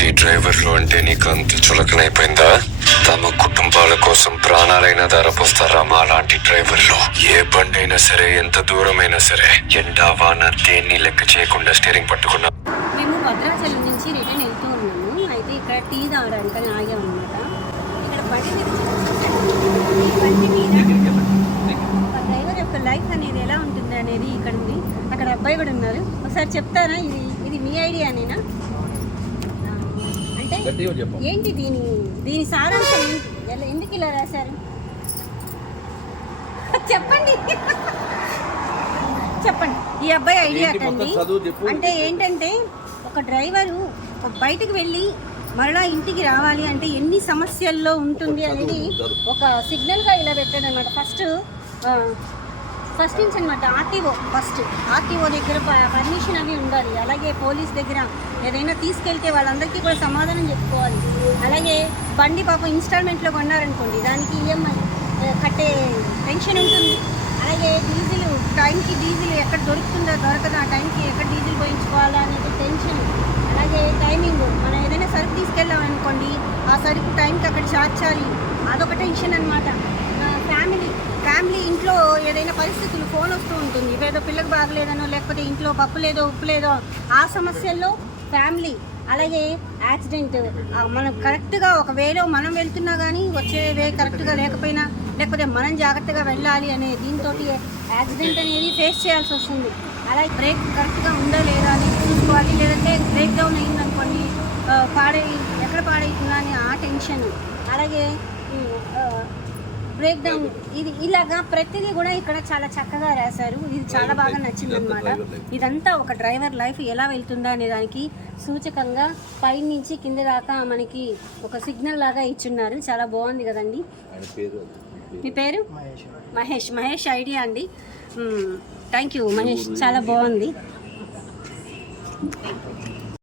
ఏంటి డ్రైవర్లు అంటే నీకు అంత చులకనైపోయిందా? తమ కుటుంబాల కోసం ప్రాణాలైనా ధరపోస్తారా మా లాంటి డ్రైవర్లు? ఏ బండి అయినా సరే, ఎంత దూరమైనా సరే, ఎండా వాన దేన్ని లెక్క చేయకుండా స్టీరింగ్ పట్టుకున్నా. మేము భద్రాచలం నుంచి రిటర్న్ వెళ్తూ ఉన్నాము. అయితే ఇక్కడ టీ తాగడానికి ఆగాం అనమాట. ఇక్కడ బండి మీద ఈ బండి మీద ఒక డ్రైవర్ యొక్క లైఫ్ అనేది ఎలా ఉంటుంది అనేది ఇక్కడ ఉంది. అక్కడ అబ్బాయి కూడా ఉన్నారు. ఒకసారి చెప్తారా? ఇది మీ ఐడియానేనా? అంటే ఏంటి దీని సారాంశం ఏంటి? ఎందుకు ఇలా రాశారు చెప్పండి. చెప్పండి. ఈ అబ్బాయి ఐడియా అండి. అంటే ఏంటంటే ఒక డ్రైవరు బయటకు వెళ్ళి మరలా ఇంటికి రావాలి అంటే ఎన్ని సమస్యల్లో ఉంటుంది అనేది ఒక సిగ్నల్గా ఇలా పెట్టాడు అనమాట. ఫస్ట్ నుంచి అనమాట ఆర్టీఓ దగ్గర పర్మిషన్ అవి ఉండాలి. అలాగే పోలీస్ దగ్గర ఏదైనా తీసుకెళ్తే వాళ్ళందరికీ కూడా సమాధానం చెప్పుకోవాలి. అలాగే బండి పాపం ఇన్స్టాల్మెంట్లో కొన్నారనుకోండి, దానికి ఈఎంఐ కట్టే టెన్షన్ ఉంటుంది. అలాగే టైంకి డీజిల్ ఎక్కడ దొరకదా, టైంకి ఎక్కడ డీజిల్ పోయించుకోవాలా అనేది టెన్షన్. అలాగే టైమింగ్, మనం ఏదైనా సరుకు తీసుకెళ్ళామనుకోండి, ఆ సరుకు టైంకి అక్కడ చార్చాలి, అదొక టెన్షన్ అనమాట. ఫ్యామిలీ ఇంట్లో ఏదైనా పరిస్థితులు ఫోన్ వస్తూ ఉంటుంది, ఏదో పిల్లకి బాగలేదనో, లేకపోతే ఇంట్లో పప్పు లేదో ఉప్పు లేదో, ఆ సమస్యల్లో ఫ్యామిలీ. అలాగే యాక్సిడెంట్, మనం కరెక్ట్గా ఒక వేలో మనం వెళ్తున్నా కానీ వచ్చే వే కరెక్ట్గా లేకపోయినా, లేకపోతే మనం జాగ్రత్తగా వెళ్ళాలి అనే దీంతో యాక్సిడెంట్ అనేది ఫేస్ చేయాల్సి వస్తుంది. అలాగే బ్రేక్ కరెక్ట్గా ఉందా లేదా అని చూసుకోవాలి. లేదంటే బ్రేక్ డౌన్ అయిందనుకోండి, ఎక్కడ పాడవుతుందా అని ఆ టెన్షన్. అలాగే బ్రేక్ డౌన్, ఇది ఇలాగా ప్రతిదీ కూడా ఇక్కడ చాలా చక్కగా రాశారు. ఇది చాలా బాగా నచ్చింది అనమాట. ఇదంతా ఒక డ్రైవర్ లైఫ్ ఎలా వెళ్తుందా అనే దానికి సూచకంగా పైనుంచి కింద దాకా మనకి ఒక సిగ్నల్ లాగా ఇచ్చున్నారు. చాలా బాగుంది కదండి. మీ పేరు? మహేష్ ఐడియా అండి. థ్యాంక్ యూ మహేష్, చాలా బాగుంది.